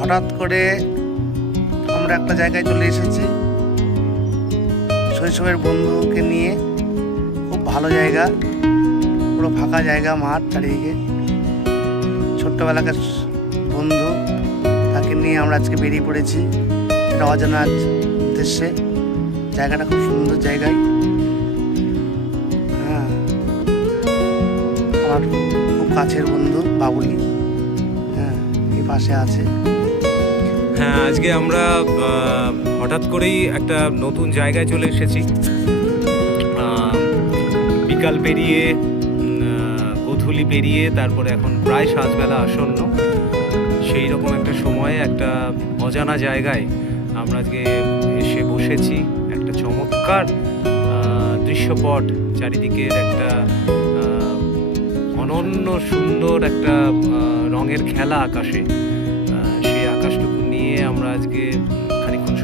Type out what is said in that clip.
হঠাৎ করে আমরা একটা জায়গায় চলে এসেছি শৈশবের বন্ধুকে নিয়ে। খুব ভালো জায়গা, পুরো ফাঁকা জায়গা, মাঠ চারিদিকে। ছোট্টবেলাকার বন্ধু, তাকে নিয়ে আমরা আজকে বেরিয়ে পড়েছি একটা অজানা উদ্দেশ্যে। জায়গাটা খুব সুন্দর জায়গায়। হ্যাঁ, আমার খুব কাছের বন্ধু বাবুলি, হ্যাঁ, এই পাশে আছে। হ্যাঁ, আজকে আমরা হঠাৎ করেই একটা নতুন জায়গায় চলে এসেছি। বিকাল পেরিয়ে গোধূলি পেরিয়ে তারপরে এখন প্রায় সাঁঝবেলা আসন্ন। সেই রকম একটা সময়ে একটা অজানা জায়গায় আমরা আজকে এসে বসেছি। একটা চমৎকার দৃশ্যপট, চারিদিকের একটা অনন্য সুন্দর একটা রঙের খেলা আকাশে। সেই আকাশটুকু নিয়ে আমরা আজকে খানিকক্ষণ